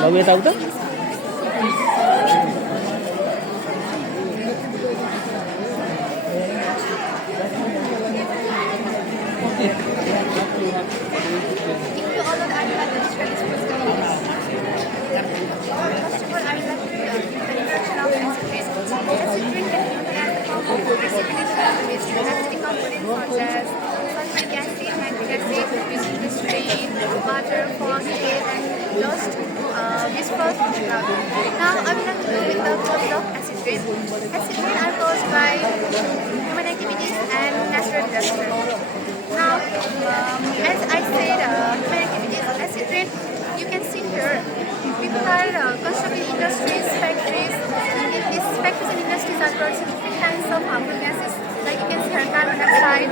लौ यताउता water, phosphate, and dust. This first. Now I will go with the causes of acid rain. Acid rain are caused by human activities and natural disasters. Now, as I said, human activities, acid rain, you can see here, people are constructing industries, factories. In these factories and industries are producing different kinds of harmful gases, like you can see here carbon dioxide,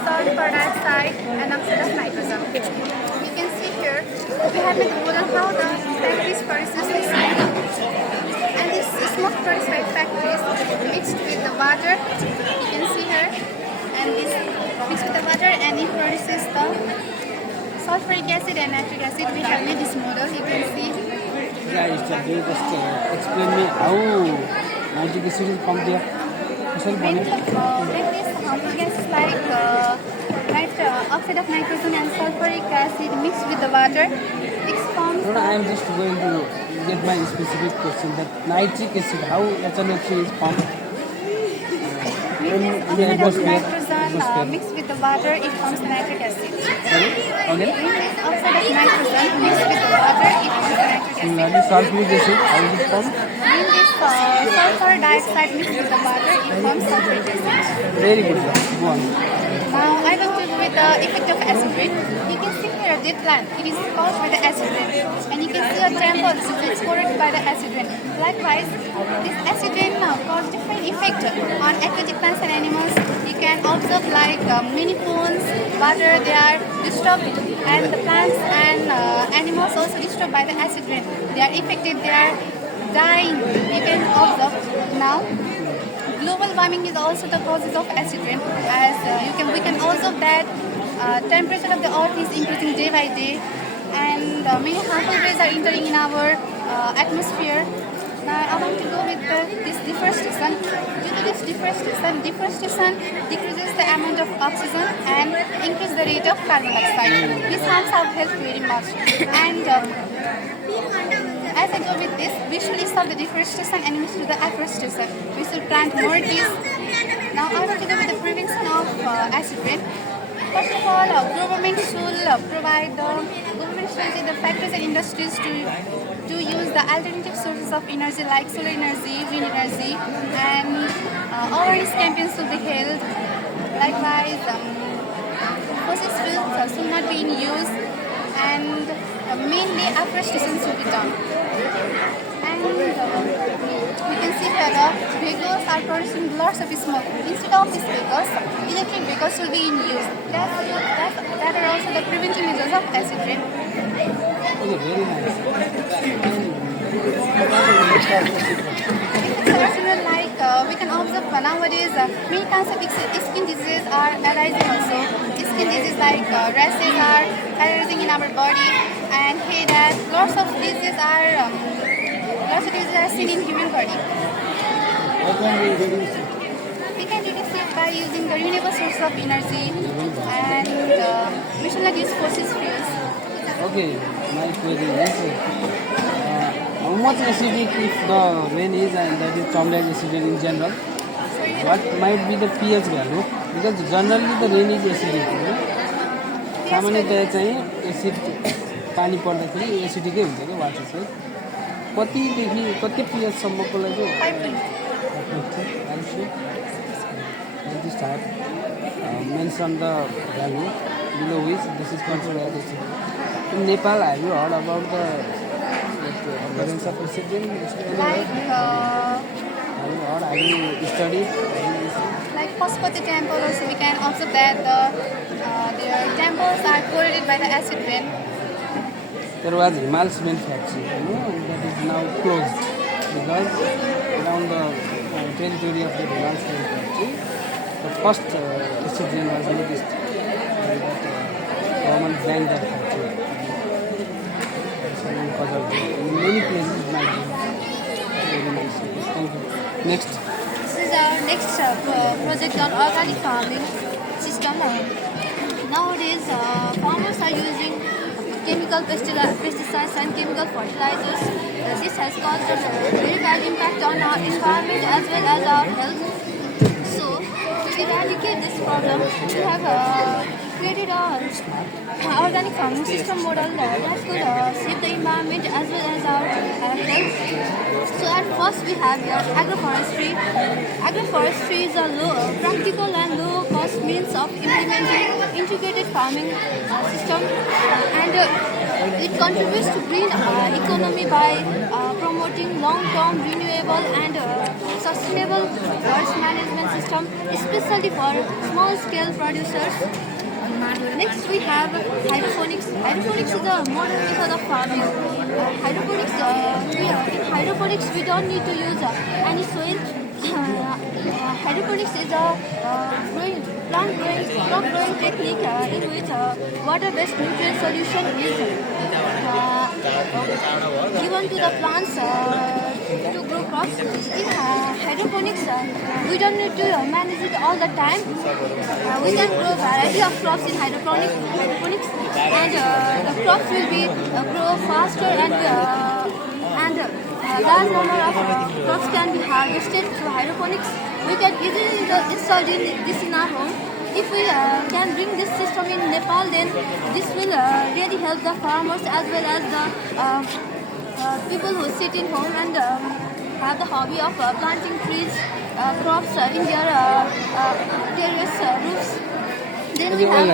sulfur dioxide, and oxide of nitrogen. You can see here, we have been model how the factories produces this smoke. And this smoke produced by factories mixed with the water, you can see here, and this mixed with the water, and it produces the sulfuric acid and nitric acid. We have made this model, you can see. Yeah, it's just explain me how nitric acid is pumped there. When these harmful gases like oxide of nitrogen and sulfuric acid mixed with the water, it forms. No, I am just going to get my specific question that nitric acid, how HNO3 is pumped? When oxide of nitrogen mixed with the water, it forms nitric acid. Sorry? Again? When oxide of nitrogen mixed with the water, it forms nitric acid. Similarly, sulfuric acid, how is it formed? When this sulfur dioxide mixed with the water, it forms sulfuric acid. Very good, go on. Now I will go with the effect of acid rain. You can see here the plant. It is caused by the acid rain, and you can see a temple which is exploded by the acid rain. Likewise, this acid rain now cause different effect on aquatic plants and animals. You can observe like many ponds, water they are disturbed, and the plants and animals also disturbed by the acid rain. They are affected. They are dying. You can observe now. Global warming is also the causes of acid rain, as we can observe that temperature of the earth is increasing day by day, and many harmful rays are entering in our atmosphere. Now I want to go with this deforestation. Due to this deforestation decreases the amount of oxygen and increase the rate of carbon dioxide. This harms our health very much. And as I go with this, we should stop the deforestation and we should do the afforestation. We should plant more trees. Now I want to go with the prevention of acid rain. First of all, government should provide the factories and industries to use the alternative sources of energy like solar energy, wind energy, and awareness campaigns should be held. Likewise, fossil fuels should not be in use, and mainly afforestation should be done. And we can see that the vehicles are producing lots of smoke. Instead of these vehicles, electric vehicles will be in use. That are also the preventive measures of acid rain. Okay, very nice. We can observe nowadays many kinds of skin diseases are arising also. Skin diseases like rashes are arising in our body, and headache. Lots of diseases are seen in human body. How can we reduce it? We can reduce it by using the renewable source of energy, and we should not use fossil fuels. Okay, my query is how much acidic if the rain is, and that is termed as acid rain in general, what might be the pH value? Because generally the rain is acidic, सामान्यतया चाहिँ acid पानी पर्दाखेरि एसिडिकै हुन्छ क्या water चाहिँ कतिदेखि कति पिएचसम्मकोलाई चाहिँ this type mention the value below which this is considered as acidic. In Nepal, have you heard about the occurrence of acid rain? Have you studied? Like Pashupati temple also we can observe that their temples are polluted by the acid rain. There was Himal cement factory, that is now closed because around the territory of the Himal cement factory, the first acid rain was noticed. government banned that factory. So because of that, in many places it might be very nice. Thank you. Next. This is our next project on organic farming system. Nowadays, farmers are using chemical pesticides and chemical fertilizers. This has caused a very bad impact on our environment as well as our health. So, to eradicate this problem, we have created a organic farming system model that could save the environment as well as our health. So at first we have here agroforestry. Agroforestry is a practical and low-cost means of implementing integrated farming system, and it contributes to green economy by promoting long-term renewable and sustainable forest management system, especially for small-scale producers. Next we have hydroponics. Hydroponics is a modern method of farming. In hydroponics we don't need to use any soil. Hydroponics is a plant growing technique in which water-based nutrient solution is given to the plants to grow crops. In hydroponics, we don't need to manage it all the time. We can grow variety of crops in hydroponics, and the crops will be grow faster, and large number of crops can be harvested through hydroponics. We can easily install this in our home. If we can bring this system in Nepal, then this will really help the farmers as well as the people who sit in home and have the hobby of planting trees, crops in their terrace roofs. Then we have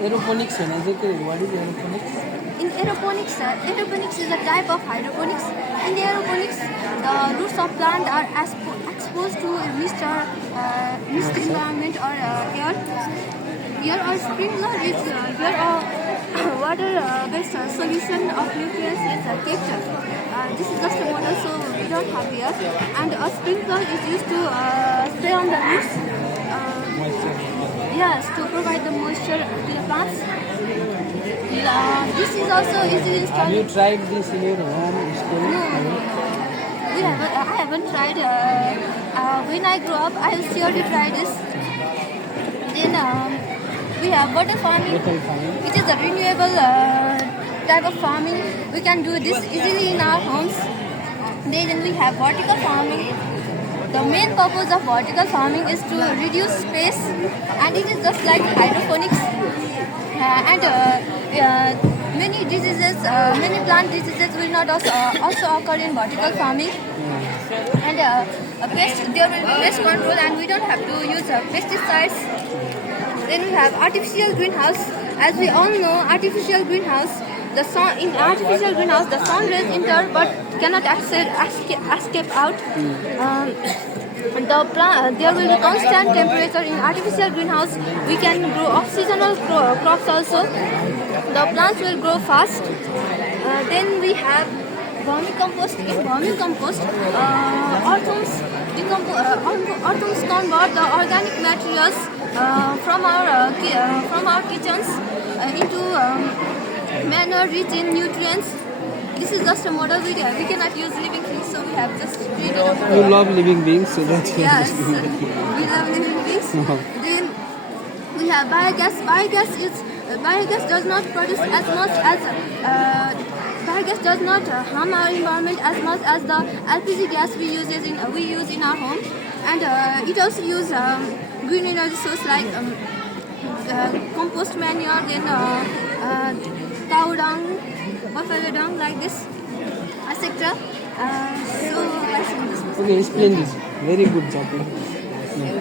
Aeroponics. What is aeroponics? in aeroponics is a type of hydroponics. In aeroponics, the roots of plant are exposed to mist environment or air. Here our sprinkler is here our water-based solution of nutrients is kept. This is just a model, so we don't have here. And a sprinkler is used to spray on the roots. Yes, to provide the moisture to the plants. This is also easily installed. Have you tried this in your home school? No. I haven't tried. When I grow up, I will surely try this. Then we have water farming, which is a renewable type of farming. We can do this easily in our homes. Then we have vertical farming. The main purpose of vertical farming is to reduce space, and it is just like hydroponics. Many diseases, many plant diseases will not also occur in vertical farming. And there will be pest control, and we don't have to use pesticides. Then we have artificial greenhouse. As we all know, artificial greenhouse, in artificial greenhouse, the sun rays enter but cannot escape out. There will be constant temperature in artificial greenhouse. We can grow off-seasonal crops also. The plants will grow fast. Then we have vermicompost. In vermicompost, earthworms convert the organic materials from our kitchens into manure rich in nutrients. This is just a model video. We cannot use living things, so we have just created a model. You love living beings, so that's why. Yes, we love living beings. Then we have biogas. Biogas does not produce as much as biogas does not harm our environment as much as the LPG gas we use in our home, and it also uses green energy source like compost manure, then cow dung, buffalo dung, like this, etc. So I think this was Okay, explain this. Very good job. Yeah,